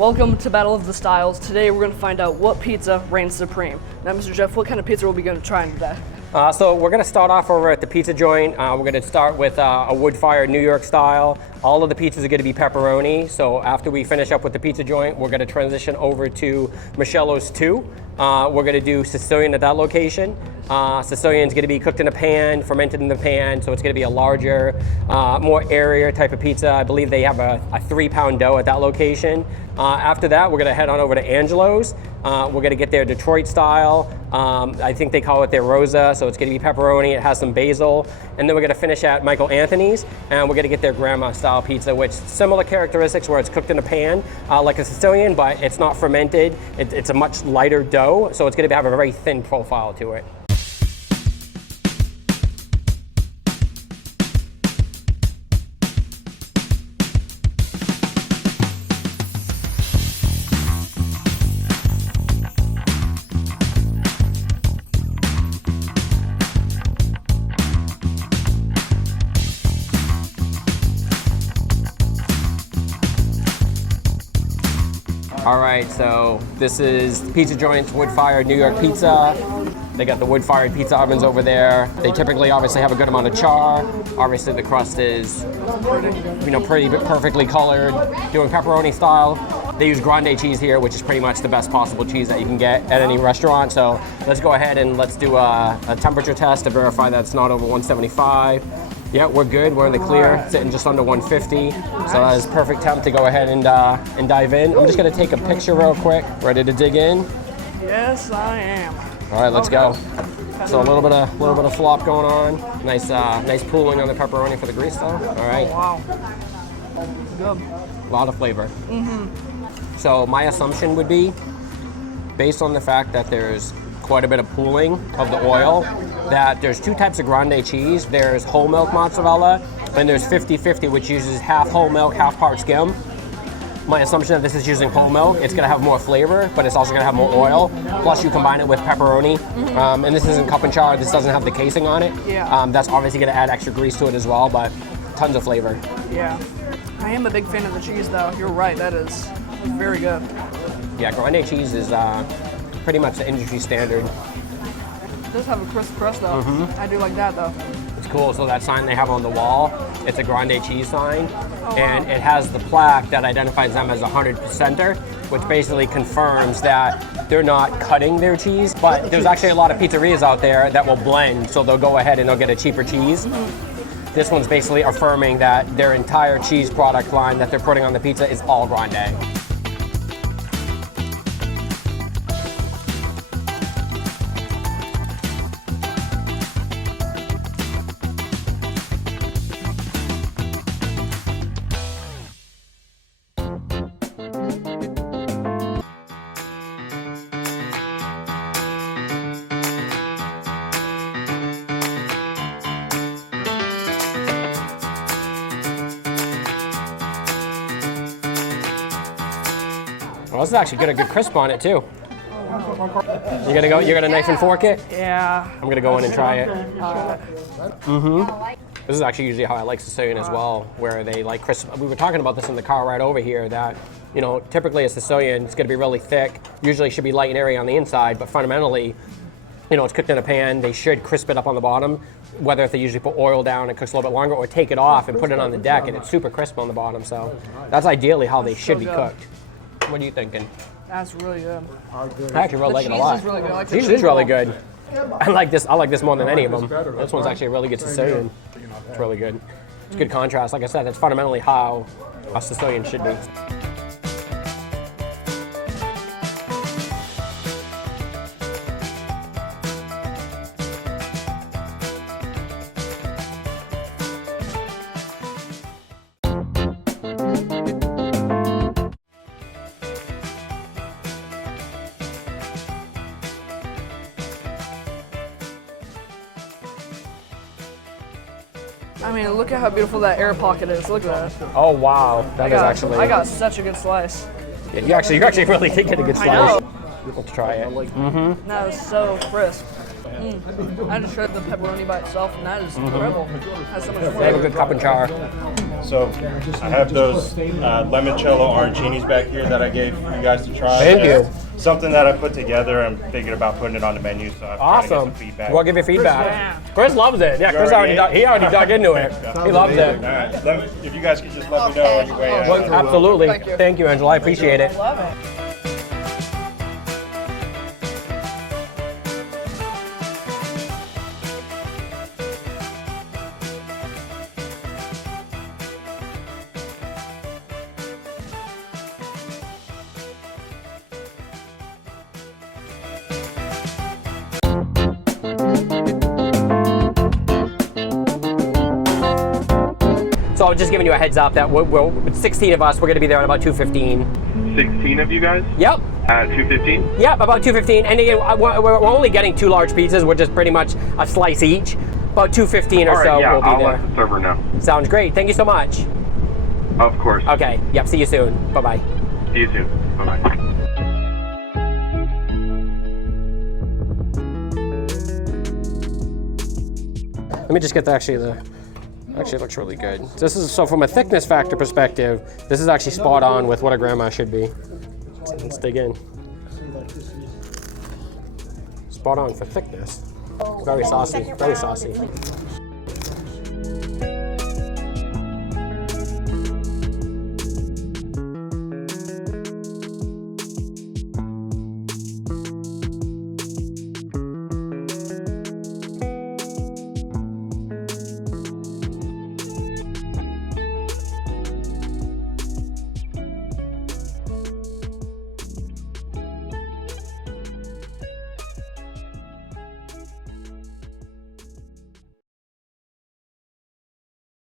Welcome to Battle of the Styles. Today we're going to find out what pizza reigns supreme. Now, Mr. Jeff, what kind of pizza are we going to try today? So we're going to start off over at the pizza joint. We're going to start with a wood-fired New York style. All of the pizzas are going to be pepperoni. So after we finish up with the pizza joint, we're going to transition over to Michello's 2. We're going to do Sicilian at that location. Sicilian's going to be cooked in a pan, fermented in the pan, so it's going to be a larger, more airier type of pizza. I believe they have a 3-pound dough at that location. After that, we're going to head on over to Angelo's. We're going to get their Detroit style. I think they call it their Rosa, so it's going to be pepperoni. It has some basil. And then we're going to finish at Michael Anthony's, and we're going to get their grandma style pizza, which similar characteristics where it's cooked in a pan, like a Sicilian, but it's not fermented. It's a much lighter dough, so it's going to have a very thin profile to it. All right, so this is Pizza Joint's wood-fired New York pizza. They got the wood-fired pizza ovens over there. They typically obviously have a good amount of char. Obviously the crust is, pretty perfectly colored. Doing pepperoni style. They use grande cheese here, which is pretty much the best possible cheese that you can get at any restaurant. So let's go ahead and let's do a temperature test to verify that it's not over 175. Yeah, we're good. We're in the clear, sitting just under 150. So that is perfect temp to go ahead and dive in. I'm just gonna take a picture real quick. Ready to dig in? Yes, I am. All right, let's go. So a little bit of flop going on. Nice pooling on the pepperoni for the grease though. All right. Oh, wow. Good. A lot of flavor. Mm-hmm. So my assumption would be, based on the fact that there's quite a bit of pooling of the oil, that there's two types of grande cheese. There's whole milk mozzarella, and there's 50-50, which uses half whole milk, half part skim. My assumption that this is using whole milk, it's gonna have more flavor, but it's also gonna have more oil. Plus you combine it with pepperoni, and this isn't cup and char, this doesn't have the casing on it. Yeah. That's obviously gonna add extra grease to it as well, but tons of flavor. Yeah. I am a big fan of the cheese though. You're right, that is very good. Yeah, grande cheese is pretty much the industry standard. It does have a crisp crust though. I do like that though. It's cool. So that sign they have on the wall, it's a grande cheese sign, and it has the plaque that identifies them as a 100%er, which basically confirms that they're not cutting their cheese, but there's actually a lot of pizzerias out there that will blend, so they'll go ahead and they'll get a cheaper cheese. This one's basically affirming that their entire cheese product line that they're putting on the pizza is all grande. Well, this is actually got a good crisp on it too. You're gonna knife and fork it? Yeah. I'm gonna go in and try it. This is actually usually how I like Sicilian as well, where they like crisp. We were talking about this in the car right over here, that typically a Sicilian is gonna be really thick, usually should be light and airy on the inside, but fundamentally, it's cooked in a pan. They should crisp it up on the bottom, whether if they usually put oil down and cooks a little bit longer, or take it off and put it on the deck and it's super crisp on the bottom. So that's ideally how they should be cooked. What are you thinking? That's really good. I actually really like it a lot. Cheese is really good. Cheese is really good. I like this more than any of them. This one's actually a really good Sicilian. It's really good. It's good contrast. Like I said, it's fundamentally how a Sicilian should be. I mean, look at how beautiful that air pocket is. Look at that. Oh wow, that is actually. I got such a good slice. Yeah, you actually really did get a good slice. Let's try it. That is so crisp. I just tried the pepperoni by itself, and that is incredible. Has so much flavor. They have a good cup and char. So I have those limoncello arancinis back here that I gave you guys to try. Thank you. Something that I put together and thinking about putting it on the menu. So I'm trying to get Awesome. some feedback. We'll give you feedback. Chris loves it. Yeah, Chris already dug into it. He loves it. All right. If you guys could just let me know on your way out. Well, absolutely. Thank you, Angela. I appreciate it. Love it. So I'm just giving you a heads up that with 16 of us, we're going to be there at about 2:15. 16 of you guys? Yep. At 2:15? Yep, about 2:15. And again, we're only getting 2 large pizzas, which is pretty much a slice each. About 2:15 or All right, so yeah, we'll be I'll there. let the server know. Sounds great. Thank you so much. Of course. Okay. Yep. See you soon. Bye-bye. See you soon. Bye-bye. Let me just get actually it looks really good. This is, so from a thickness factor perspective, this is actually spot on with what a grandma should be. Let's dig in. Spot on for thickness. Very saucy, very saucy.